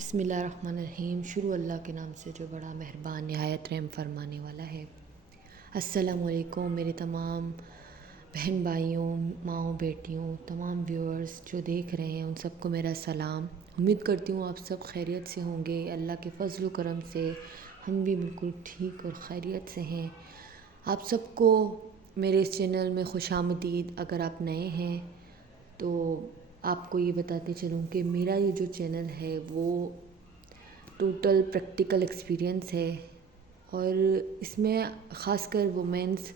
بسم اللہ الرحمن الرحیم۔ شروع اللہ کے نام سے جو بڑا مہربان نہایت رحم فرمانے والا ہے۔ السلام علیکم میرے تمام بہن بھائیوں، ماؤں بیٹیوں، تمام ویورز جو دیکھ رہے ہیں ان سب کو میرا سلام۔ امید کرتی ہوں آپ سب خیریت سے ہوں گے۔ اللہ کے فضل و کرم سے ہم بھی بالکل ٹھیک اور خیریت سے ہیں۔ آپ سب کو میرے اس چینل میں خوش آمدید۔ اگر آپ نئے ہیں تو آپ کو یہ بتاتے چلوں کہ میرا یہ جو چینل ہے وہ ٹوٹل پریکٹیکل ایکسپیرینس ہے، اور اس میں خاص کر وومینس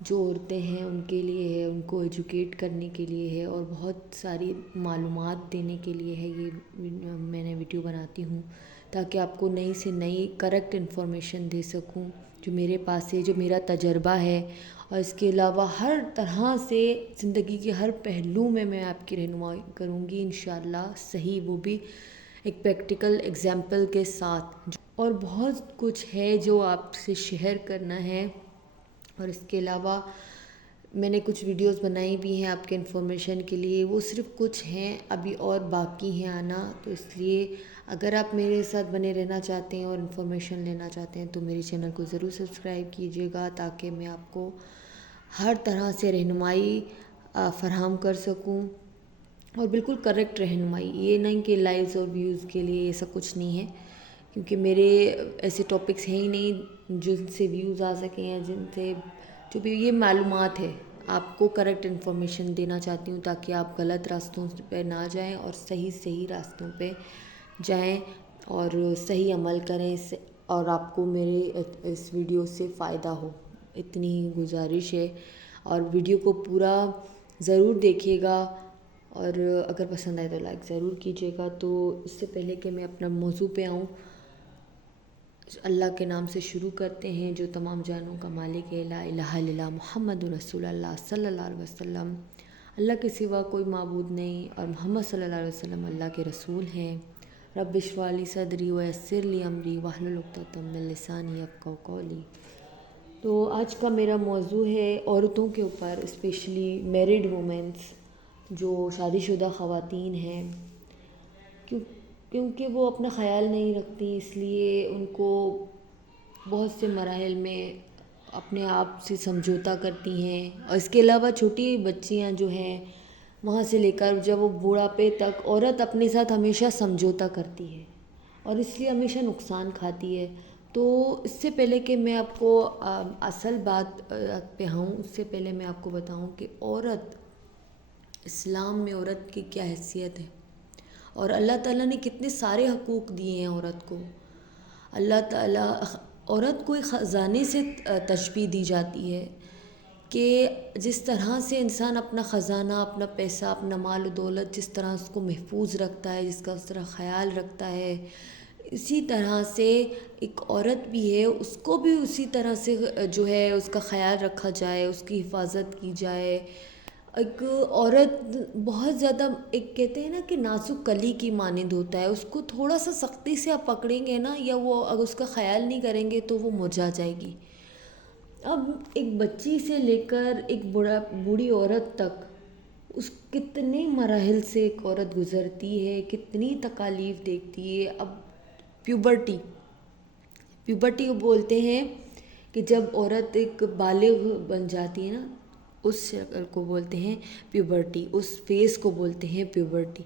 جو عورتیں ہیں ان کے لیے ہے، ان کو ایجوکیٹ کرنے کے لیے ہے اور بہت ساری معلومات دینے کے لیے ہے۔ یہ میں نے ویڈیو بناتی ہوں تاکہ آپ کو نئی سے نئی کریکٹ انفارمیشن دے سکوں جو میرے پاس ہے، جو میرا تجربہ ہے، اور اس کے علاوہ ہر طرح سے زندگی کے ہر پہلو میں آپ کی رہنمائی کروں گی انشاءاللہ، صحیح وہ بھی ایک پریکٹیکل ایگزامپل کے ساتھ۔ اور بہت کچھ ہے جو آپ سے شیئر کرنا ہے، اور اس کے علاوہ میں نے کچھ ویڈیوز بنائی بھی ہیں آپ کے انفارمیشن کے لیے، وہ صرف کچھ ہیں، ابھی اور باقی ہیں آنا، تو اس لیے اگر آپ میرے ساتھ بنے رہنا چاہتے ہیں اور انفارمیشن لینا چاہتے ہیں تو میرے چینل کو ضرور سبسکرائب کیجیے گا تاکہ میں آپ کو ہر طرح سے رہنمائی فراہم کر سکوں، اور بالکل کریکٹ رہنمائی، یہ نہیں کہ لائکس اور ویوز کے لیے، ایسا کچھ نہیں ہے، کیونکہ میرے ایسے ٹاپکس ہیں ہی نہیں جن سے ویوز آ سکیں یا جن سے جو بھی یہ معلومات ہے، آپ کو کریکٹ انفارمیشن دینا چاہتی ہوں تاکہ آپ غلط راستوں پہ نہ جائیں اور صحیح راستوں پہ جائیں اور صحیح عمل کریں، اور آپ کو میرے اس ویڈیو سے فائدہ ہو، اتنی ہی گزارش ہے۔ اور ویڈیو کو پورا ضرور دیکھیے گا، اور اگر پسند آئے تو لائک ضرور کیجیے گا۔ تو اس سے پہلے کہ میں اپنا موضوع پہ آؤں، اللہ کے نام سے شروع کرتے ہیں جو تمام جانوں کا مالک ہے، لا الہ الا اللہ محمد رسول اللہ صلی اللہ علیہ وسلم۔ اللہ کے سوا کوئی معبود نہیں، اور محمد صلی اللہ علیہ وسلم اللہ کے رسول ہیں۔ رب اشرح لی صدری ویسر لی امری واحلل عقدۃ من لسانی یفقہوا قولی۔ تو آج کا میرا موضوع ہے عورتوں کے اوپر، اسپیشلی میرڈ وومنس جو شادی شدہ خواتین ہیں، کیونکہ وہ اپنا خیال نہیں رکھتی، اس لیے ان کو بہت سے مراحل میں اپنے آپ سے سمجھوتا کرتی ہیں، اور اس کے علاوہ چھوٹی بچیاں جو ہیں وہاں سے لے کر جب وہ بوڑھاپے تک عورت اپنے ساتھ ہمیشہ سمجھوتا کرتی ہے اور اس لیے ہمیشہ نقصان کھاتی ہے۔ تو اس سے پہلے کہ میں آپ کو اصل بات پہ آؤں، اس سے پہلے میں آپ کو بتاؤں کہ عورت، اسلام میں عورت کی کیا حیثیت ہے، اور اللہ تعالیٰ نے کتنے سارے حقوق دیے ہیں عورت کو۔ اللہ تعالیٰ عورت کو ایک خزانے سے تشبیہ دی جاتی ہے کہ جس طرح سے انسان اپنا خزانہ، اپنا پیسہ، اپنا مال و دولت جس طرح اس کو محفوظ رکھتا ہے، جس کا اس طرح خیال رکھتا ہے، اسی طرح سے ایک عورت بھی ہے، اس کو بھی اسی طرح سے جو ہے اس کا خیال رکھا جائے، اس کی حفاظت کی جائے۔ ایک عورت بہت زیادہ، ایک کہتے ہیں نا کہ نازک کلی کی مانند ہوتا ہے، اس کو تھوڑا سا سختی سے آپ پکڑیں گے نا، یا وہ اگر اس کا خیال نہیں کریں گے تو وہ مرجھا جائے گی۔ اب ایک بچی سے لے کر ایک بوڑھی عورت تک، اس کتنے مراحل سے ایک عورت گزرتی ہے، کتنی تکالیف دیکھتی ہے۔ اب پیوبرٹی کو بولتے ہیں کہ جب عورت ایک بالغ بن جاتی ہے نا، اس شکل کو بولتے ہیں پیوبرٹی، اس فیز کو بولتے ہیں پیوبرٹی۔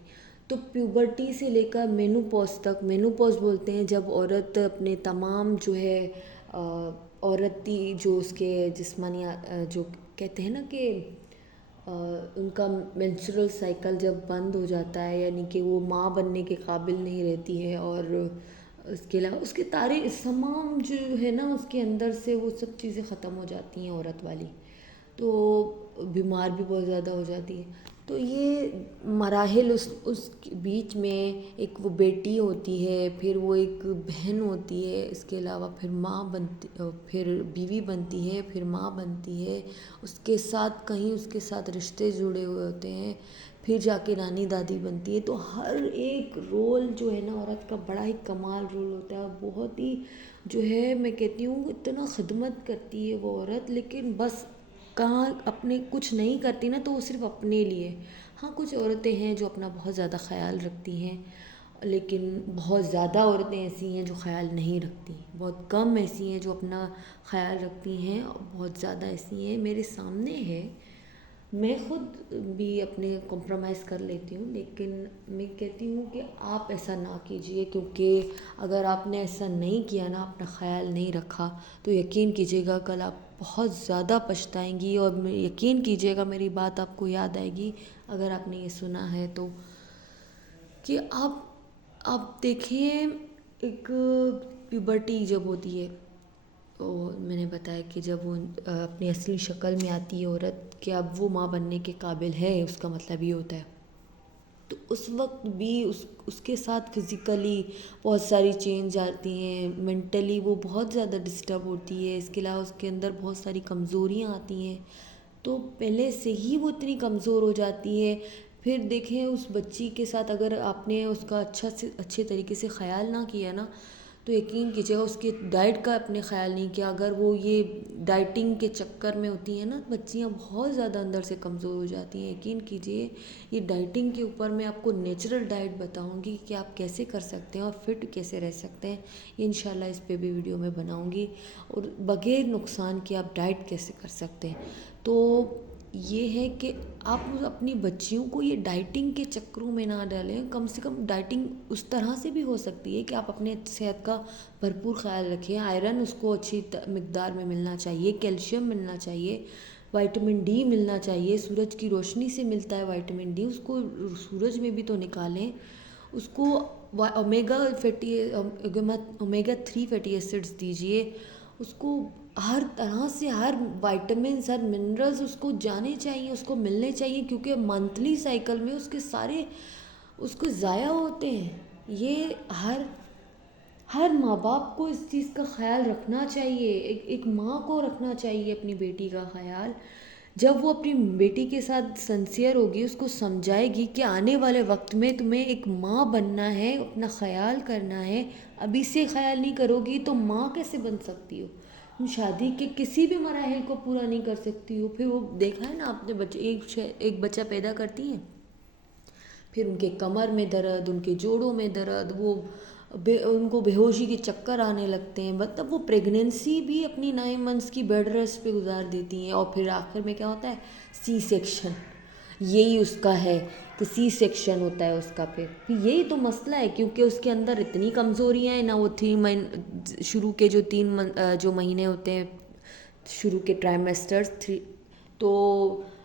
تو پیوبرٹی سے لے کر مینوپوز تک، مینوپوز بولتے ہیں جب عورت اپنے تمام جو ہے عورتی جو اس کے جسمانی جو کہتے ہیں نا کہ ان کا مینسٹرل سائیکل جب بند ہو جاتا ہے، یعنی کہ وہ ماں بننے کے قابل نہیں رہتی ہے، اور اس کے علاوہ اس کے تمام جو ہے نا اس کے اندر سے وہ سب چیزیں ختم ہو جاتی ہیں عورت والی، تو بیمار بھی بہت زیادہ ہو جاتی ہے۔ تو یہ مراحل اس بیچ میں ایک وہ بیٹی ہوتی ہے، پھر وہ ایک بہن ہوتی ہے، اس کے علاوہ پھر ماں بنتی، پھر بیوی بنتی ہے، پھر ماں بنتی ہے، اس کے ساتھ کہیں اس کے ساتھ رشتے جڑے ہوئے ہوتے ہیں، پھر جا کے نانی دادی بنتی ہے۔ تو ہر ایک رول جو ہے نا عورت کا بڑا ہی کمال رول ہوتا ہے، بہت ہی جو ہے میں کہتی ہوں اتنا خدمت کرتی ہے وہ عورت، لیکن بس کہاں اپنے کچھ نہیں کرتی نا تو وہ صرف اپنے لیے۔ ہاں کچھ عورتیں ہیں جو اپنا بہت زیادہ خیال رکھتی ہیں، لیکن بہت زیادہ عورتیں ایسی ہیں جو خیال نہیں رکھتی، بہت کم ایسی ہیں جو اپنا خیال رکھتی ہیں، اور بہت زیادہ ایسی ہیں میرے سامنے ہے۔ میں خود بھی اپنے کمپرومائز کر لیتی ہوں، لیکن میں کہتی ہوں کہ آپ ایسا نہ کیجئے، کیونکہ اگر آپ نے ایسا نہیں کیا نا، اپنا خیال نہیں رکھا، تو یقین کیجیے گا کل آپ بہت زیادہ پچھتائیں گی، اور یقین کیجیے گا میری بات آپ کو یاد آئے گی اگر آپ نے یہ سنا ہے تو، کہ آپ دیکھیں ایک پیوبرٹی جب ہوتی ہے، تو میں نے بتایا کہ جب وہ اپنی اصلی شکل میں آتی ہے عورت، کہ اب وہ ماں بننے کے قابل ہے، اس کا مطلب یہ ہوتا ہے، تو اس وقت بھی اس کے ساتھ فزیکلی بہت ساری چینج آتی ہیں، مینٹلی وہ بہت زیادہ ڈسٹرب ہوتی ہے، اس کے علاوہ اس کے اندر بہت ساری کمزوریاں آتی ہیں، تو پہلے سے ہی وہ اتنی کمزور ہو جاتی ہے۔ پھر دیکھیں اس بچی کے ساتھ اگر آپ نے اس کا اچھے طریقے سے خیال نہ کیا نا، تو یقین کیجیے گا اس کے ڈائٹ کا اپنے خیال نہیں کیا، اگر وہ یہ ڈائٹنگ کے چکر میں ہوتی ہیں نا بچیاں، بہت زیادہ اندر سے کمزور ہو جاتی ہیں۔ یقین کیجیے یہ ڈائٹنگ کے اوپر میں آپ کو نیچرل ڈائٹ بتاؤں گی کہ آپ کیسے کر سکتے ہیں اور فٹ کیسے رہ سکتے ہیں، یہ انشاءاللہ اس پہ بھی ویڈیو میں بناؤں گی، اور بغیر نقصان کے آپ ڈائٹ کیسے کر سکتے ہیں۔ تو یہ ہے کہ آپ اپنی بچیوں کو یہ ڈائٹنگ کے چکروں میں نہ ڈالیں، کم سے کم ڈائٹنگ اس طرح سے بھی ہو سکتی ہے کہ آپ اپنے صحت کا بھرپور خیال رکھیں، آئرن اس کو اچھی مقدار میں ملنا چاہیے، کیلشیم ملنا چاہیے، وائٹامن ڈی ملنا چاہیے، سورج کی روشنی سے ملتا ہے وائٹامن ڈی، اس کو سورج میں بھی تو نکالیں، اس کو اومیگا 3 فیٹی ایسڈز دیجیے، اس کو ہر طرح سے ہر وائٹامنس ہر منرلز اس کو جانے چاہیے، اس کو ملنے چاہیے، کیونکہ منتھلی سائیکل میں اس کے سارے اس کو ضائع ہوتے ہیں۔ یہ ہر ماں باپ کو اس چیز کا خیال رکھنا چاہیے، ایک ماں کو رکھنا چاہیے اپنی بیٹی کا خیال۔ جب وہ اپنی بیٹی کے ساتھ سنسیئر ہوگی، اس کو سمجھائے گی کہ آنے والے وقت میں تمہیں ایک ماں بننا ہے، اپنا خیال کرنا ہے، ابھی سے خیال نہیں کرو گی تو ماں کیسے بن سکتی ہو؟ تم شادی کے کسی بھی مراحل کو پورا نہیں کر سکتی ہو۔ پھر وہ دیکھا ہے نا آپ نے، ایک بچہ پیدا کرتی ہیں، پھر ان کے کمر میں درد، ان کے جوڑوں میں درد، ان کو بے ہوشی کے چکر آنے لگتے ہیں، مطلب وہ پریگننسی بھی اپنی 9 منتھس کی بیڈ ریسٹ پہ گزار دیتی ہیں، اور پھر آخر میں کیا ہوتا ہے؟ سی سیکشن، یہی اس کا ہے کہ سی سیکشن ہوتا ہے اس کا۔ پھر یہی تو مسئلہ ہے، کیونکہ اس کے اندر اتنی کمزوریاں ہیں، نہ وہ شروع کے جو مہینے ہوتے ہیں، شروع کے ٹرائمیسٹرز تو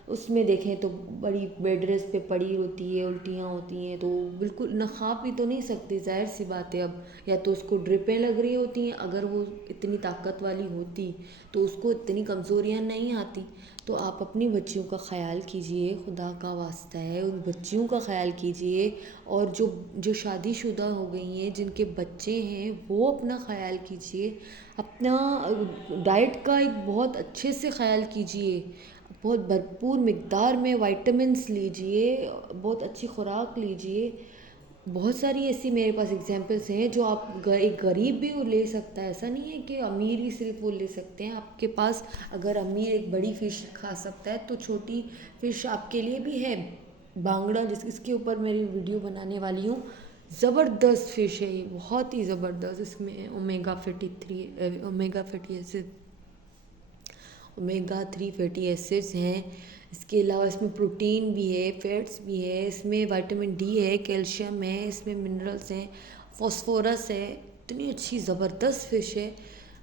اس میں دیکھیں تو بڑی بیڈ ریسٹ پہ پڑی ہوتی ہے، الٹیاں ہوتی ہیں، تو بالکل نہ کھا پی تو نہیں سکتی، ظاہر سی بات ہے۔ اب یا تو اس کو ڈرپیں لگ رہی ہوتی ہیں، اگر وہ اتنی طاقت والی ہوتی تو اس کو اتنی کمزوریاں نہیں آتی۔ تو آپ اپنی بچیوں کا خیال کیجئے، خدا کا واسطہ ہے ان بچیوں کا خیال کیجئے، اور جو شادی شدہ ہو گئی ہیں، جن کے بچے ہیں، وہ اپنا خیال کیجئے، اپنا ڈائٹ کا ایک بہت اچھے سے خیال کیجئے، بہت بھرپور مقدار میں وائٹامنس لیجئے، بہت اچھی خوراک لیجئے۔ بہت ساری ایسی میرے پاس ایگزامپلس ہیں جو آپ ایک غریب بھی وہ لے سکتا ہے، ایسا نہیں ہے کہ امیر ہی صرف وہ لے سکتے ہیں۔ آپ کے پاس اگر امیر ایک بڑی فش کھا سکتا ہے تو چھوٹی فش آپ کے لیے بھی ہے، بانگڑا، اس کے اوپر میری ویڈیو بنانے والی ہوں، زبردست فش ہے یہ، بہت ہی زبردست، اس میں اومیگا 3 فیٹی ایسڈز ہیں، اس کے علاوہ اس میں پروٹین بھی ہے، فیٹس بھی ہے، اس میں وائٹامن ڈی ہے، کیلشیم ہے، اس میں منرلز ہیں، فاسفورس ہے، اتنی اچھی زبردست فش ہے،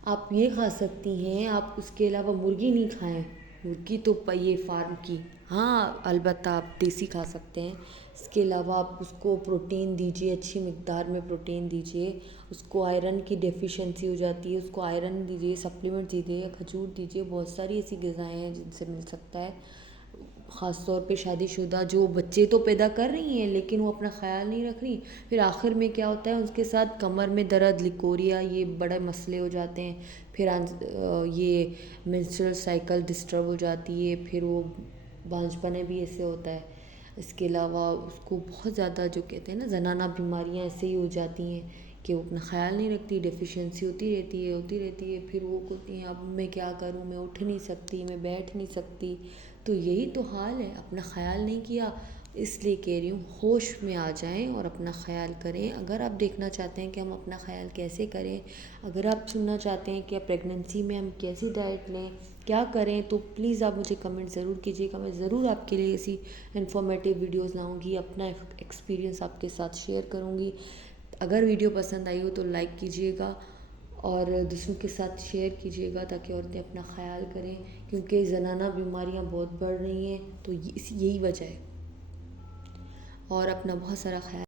آپ یہ کھا سکتی ہیں۔ آپ اس کے علاوہ مرغی نہیں کھائیں، مرغی تو یہ فارم کی، ہاں البتہ آپ دیسی کھا سکتے ہیں۔ اس کے علاوہ آپ اس کو پروٹین دیجیے، اچھی مقدار میں پروٹین دیجیے، اس کو آئرن کی ڈیفیشنسی ہو جاتی ہے، اس کو آئرن دیجیے، سپلیمنٹ دیجیے، کھجور دیجیے، بہت ساری ایسی غذائیں ہیں جن سے مل سکتا ہے۔ خاص طور پہ شادی شدہ جو بچے تو پیدا کر رہی ہیں لیکن وہ اپنا خیال نہیں رکھ رہی، پھر آخر میں کیا ہوتا ہے اس کے ساتھ؟ کمر میں درد، لیکوریا، یہ بڑے مسئلے ہو جاتے ہیں، پھر یہ منسٹرل سائیکل ڈسٹرب ہو جاتی ہے، پھر وہ بانجھپنے بھی ایسے ہوتا ہے۔ اس کے علاوہ اس کو بہت زیادہ جو کہتے ہیں نا زنانہ بیماریاں ایسے ہی ہو جاتی ہیں کہ وہ اپنا خیال نہیں رکھتی، ڈیفیشنسی ہوتی رہتی ہے، پھر وہ کہتی ہیں اب میں کیا کروں، میں اٹھ نہیں سکتی، میں بیٹھ نہیں سکتی۔ تو یہی تو حال ہے، اپنا خیال نہیں کیا، اس لیے کہہ رہی ہوں ہوش میں آ جائیں اور اپنا خیال کریں. اگر آپ دیکھنا چاہتے ہیں کہ ہم اپنا خیال کیسے کریں، اگر آپ سننا چاہتے ہیں کہ پریگننسی میں ہم کیسی ڈائٹ لیں، کیا کریں، تو پلیز آپ مجھے کمنٹ ضرور کیجیے گا. میں ضرور آپ کے لیے ایسی انفارمیٹیو ویڈیوز لاؤں گی، اپنا ایکسپیرینس آپ کے ساتھ شیئر کروں گی. اگر ویڈیو پسند آئی ہو تو لائک کیجیے گا اور دوسروں کے ساتھ شیئر کیجیے گا تاکہ عورتیں اپنا خیال کریں، کیونکہ زنانہ بیماریاں بہت بڑھ رہی ہیں تو یہی وجہ ہے. اور اپنا بہت سارا خیال